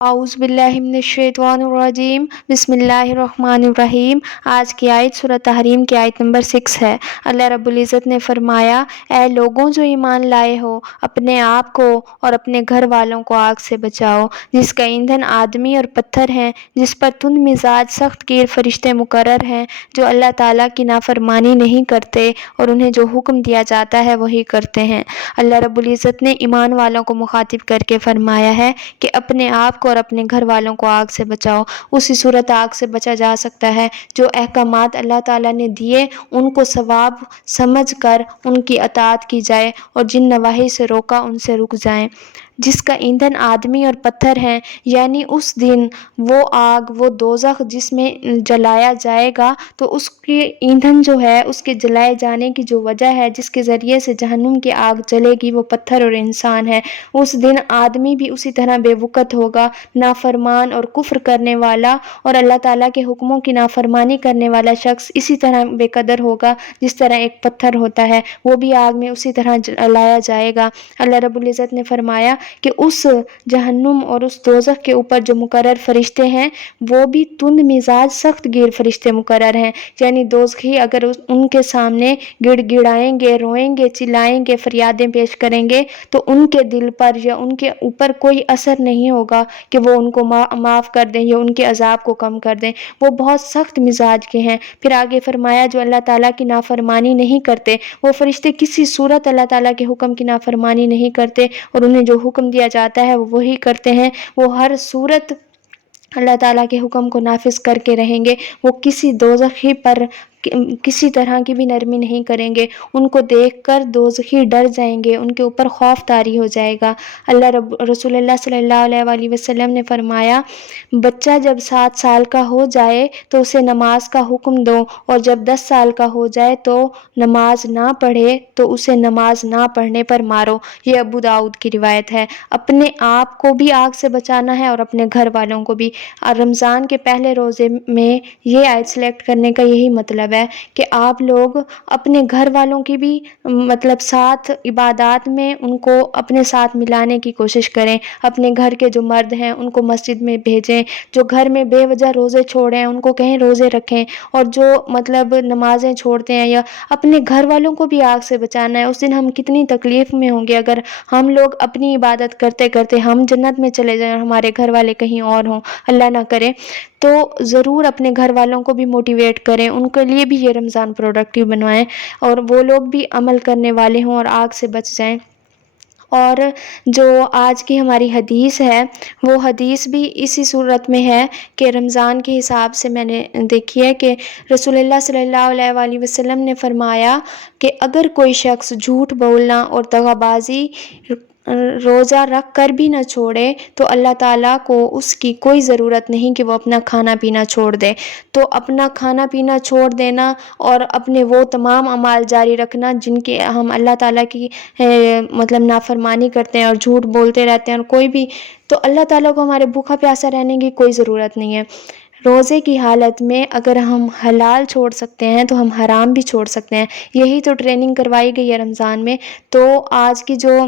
اعوذ باللہ من الشیطان الرجیم، بسم اللہ الرحمن الرحیم۔ آج کی آیت سورہ تحریم کی آیت نمبر 6 ہے۔ اللہ رب العزت نے فرمایا، اے لوگوں جو ایمان لائے ہو، اپنے آپ کو اور اپنے گھر والوں کو آگ سے بچاؤ، جس کا ایندھن آدمی اور پتھر ہیں، جس پر تند مزاج سخت گیر فرشتے مقرر ہیں، جو اللہ تعالیٰ کی نافرمانی نہیں کرتے اور انہیں جو حکم دیا جاتا ہے وہی کرتے ہیں۔ اللہ رب العزت نے ایمان والوں کو مخاطب کر کے فرمایا ہے کہ اپنے آپ کو اور اپنے گھر والوں کو آگ سے بچاؤ۔ اسی صورت آگ سے بچا جا سکتا ہے جو احکامات اللہ تعالیٰ نے دیے ان کو ثواب سمجھ کر ان کی اطاعت کی جائے اور جن نواہی سے روکا ان سے رک جائیں۔ جس کا ایندھن آدمی اور پتھر ہیں، یعنی اس دن وہ آگ، وہ دوزخ جس میں جلایا جائے گا، تو اس کی ایندھن جو ہے، اس کے جلائے جانے کی جو وجہ ہے جس کے ذریعے سے جہنم کی آگ جلے گی، وہ پتھر اور انسان ہے۔ اس دن آدمی بھی اسی طرح بے وقت ہوگا، نافرمان اور کفر کرنے والا اور اللہ تعالیٰ کے حکموں کی نافرمانی کرنے والا شخص اسی طرح بے قدر ہوگا جس طرح ایک پتھر ہوتا ہے، وہ بھی آگ میں اسی طرح جلایا جائے گا۔ اللہ رب العزت نے فرمایا کہ اس جہنم اور اس دوزخ کے اوپر جو مقرر فرشتے ہیں وہ بھی تند مزاج سخت گیر فرشتے مقرر ہیں، یعنی دوزخی اگر ان کے سامنے گڑ گڑائیں گے، روئیں گے، چلائیں گے، فریادیں پیش کریں گے تو ان کے دل پر یا ان کے اوپر کوئی اثر نہیں ہوگا کہ وہ ان کو معاف کر دیں یا ان کے عذاب کو کم کر دیں۔ وہ بہت سخت مزاج کے ہیں۔ پھر آگے فرمایا جو اللہ تعالیٰ کی نافرمانی نہیں کرتے، وہ فرشتے کسی صورت اللہ تعالیٰ کے حکم کی نافرمانی نہیں کرتے اور انہیں جو حکم دیا جاتا ہے وہ وہی کرتے ہیں۔ وہ ہر صورت اللہ تعالیٰ کے حکم کو نافذ کر کے رہیں گے۔ وہ کسی دوزخی پر کسی طرح کی بھی نرمی نہیں کریں گے۔ ان کو دیکھ کر دوزخی ڈر جائیں گے، ان کے اوپر خوف طاری ہو جائے گا۔ رسول اللہ صلی اللہ علیہ وآلہ وسلم نے فرمایا، بچہ جب 7 سال کا ہو جائے تو اسے نماز کا حکم دو، اور جب 10 سال کا ہو جائے تو نماز نہ پڑھے تو اسے نماز نہ پڑھنے پر مارو۔ یہ ابو داؤد کی روایت ہے۔ اپنے آپ کو بھی آگ سے بچانا ہے اور اپنے گھر والوں کو بھی۔ رمضان کے پہلے روزے میں یہ آیت سلیکٹ کرنے کا یہی مطلب ہے کہ آپ لوگ اپنے گھر والوں کی بھی ساتھ عبادات میں ان کو اپنے ساتھ ملانے کی کوشش کریں۔ اپنے گھر کے جو مرد ہیں ان کو مسجد میں بھیجیں، جو گھر میں بے وجہ روزے چھوڑے ہیں ان کو کہیں روزے رکھیں، اور جو نمازیں چھوڑتے ہیں یا اپنے گھر والوں کو بھی آگ سے بچانا ہے۔ اس دن ہم کتنی تکلیف میں ہوں گے اگر ہم لوگ اپنی عبادت کرتے کرتے ہم جنت میں چلے جائیں اور ہمارے گھر والے کہیں اور ہوں، اللہ نہ کرے۔ تو ضرور اپنے گھر والوں کو بھی موٹیویٹ کریں، ان کے لیے بھی یہ رمضان پروڈکٹیو بنوائیں اور وہ لوگ بھی عمل کرنے والے ہوں اور آگ سے بچ جائیں۔ اور جو آج کی ہماری حدیث ہے وہ حدیث بھی اسی صورت میں ہے کہ رمضان کے حساب سے میں نے دیکھی ہے کہ رسول اللہ صلی اللہ علیہ وآلہ وسلم نے فرمایا کہ اگر کوئی شخص جھوٹ بولنا اور دغا بازی روزہ رکھ کر بھی نہ چھوڑے تو اللہ تعالیٰ کو اس کی کوئی ضرورت نہیں کہ وہ اپنا کھانا پینا چھوڑ دے۔ تو اپنا کھانا پینا چھوڑ دینا اور اپنے وہ تمام اعمال جاری رکھنا جن کے ہم اللہ تعالیٰ کی نافرمانی کرتے ہیں اور جھوٹ بولتے رہتے ہیں، اور کوئی بھی، تو اللہ تعالیٰ کو ہمارے بھوکا پیاسا رہنے کی کوئی ضرورت نہیں ہے۔ روزے کی حالت میں اگر ہم حلال چھوڑ سکتے ہیں تو ہم حرام بھی چھوڑ سکتے ہیں۔ یہی تو ٹریننگ کروائی گئی ہے رمضان میں۔ تو آج کی جو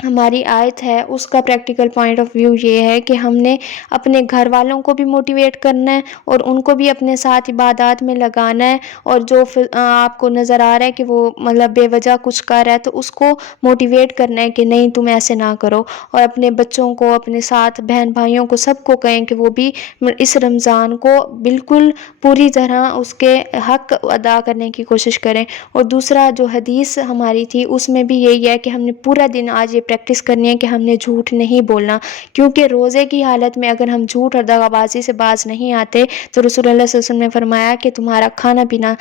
ہماری آیت ہے اس کا پریکٹیکل پوائنٹ آف ویو یہ ہے کہ ہم نے اپنے گھر والوں کو بھی موٹیویٹ کرنا ہے اور ان کو بھی اپنے ساتھ عبادات میں لگانا ہے، اور جو آپ کو نظر آ رہا ہے کہ وہ بے وجہ کچھ کر رہا ہے تو اس کو موٹیویٹ کرنا ہے کہ نہیں تم ایسے نہ کرو، اور اپنے بچوں کو، اپنے ساتھ بہن بھائیوں کو، سب کو کہیں کہ وہ بھی اس رمضان کو بالکل پوری طرح اس کے حق ادا کرنے کی کوشش کریں۔ اور دوسرا جو حدیث ہماری تھی اس میں بھی یہی ہے کہ ہم نے پورا دن آج یہ پریکٹس کرنی ہے کہ ہم نے جھوٹ نہیں بولنا، کیونکہ روزے کی حالت میں اگر ہم جھوٹ اور دغا بازی سے باز نہیں آتے تو رسول اللہ صلی اللہ علیہ وسلم نے فرمایا کہ تمہارا کھانا پینا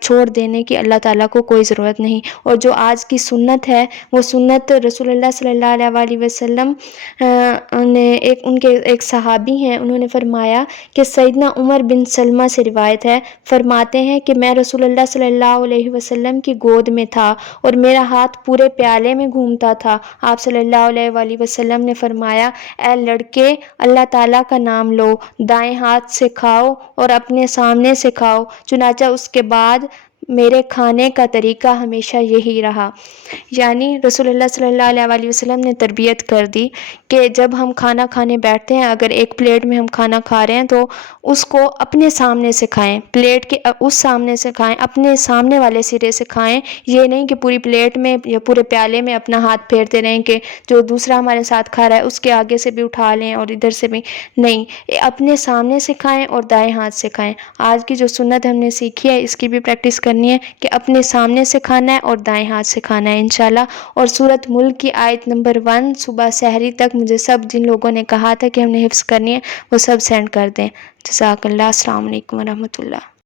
چھوڑ دینے کی اللہ تعالیٰ کو کوئی ضرورت نہیں۔ اور جو آج کی سنت ہے وہ سنت رسول اللہ صلی اللہ علیہ وآلہ وسلم نے ان کے ایک صحابی ہیں، انہوں نے فرمایا کہ سیدنا عمر بن سلمہ سے روایت ہے، فرماتے ہیں کہ میں رسول اللہ صلی اللہ علیہ وسلم کی گود میں تھا اور میرا ہاتھ پورے پیالے میں گھومتا تھا۔ آپ صلی اللہ علیہ وآلہ وسلم نے فرمایا، اے لڑکے، اللہ تعالیٰ کا نام لو، دائیں ہاتھ سے کھاؤ اور اپنے سامنے سے کھاؤ۔ چنانچہ اس کے بعد میرے کھانے کا طریقہ ہمیشہ یہی رہا۔ یعنی رسول اللہ صلی اللہ علیہ وسلم نے تربیت کر دی کہ جب ہم کھانا کھانے بیٹھتے ہیں، اگر ایک پلیٹ میں ہم کھانا کھا رہے ہیں تو اس کو اپنے سامنے سے کھائیں، پلیٹ کے اس سامنے سے کھائیں، اپنے سامنے والے سرے سے کھائیں۔ یہ نہیں کہ پوری پلیٹ میں یا پورے پیالے میں اپنا ہاتھ پھیرتے رہیں کہ جو دوسرا ہمارے ساتھ کھا رہا ہے اس کے آگے سے بھی اٹھا لیں اور ادھر سے بھی نہیں، اپنے سامنے سے کھائیں اور دائیں ہاتھ سے کھائیں۔ آج کی جو سنت ہم نے سیکھی ہے اس کی بھی پریکٹس کرنی ہے کہ اپنے سامنے سے کھانا ہے اور دائیں ہاتھ سے کھانا ہے انشاءاللہ۔ اور سورۃ ملک کی آیت نمبر 1 صبح سحری تک مجھے سب جن لوگوں نے کہا تھا کہ ہم نے حفظ کرنی ہے وہ سب سینڈ کر دیں۔ جزاک اللہ۔ السلام علیکم ورحمۃ اللہ۔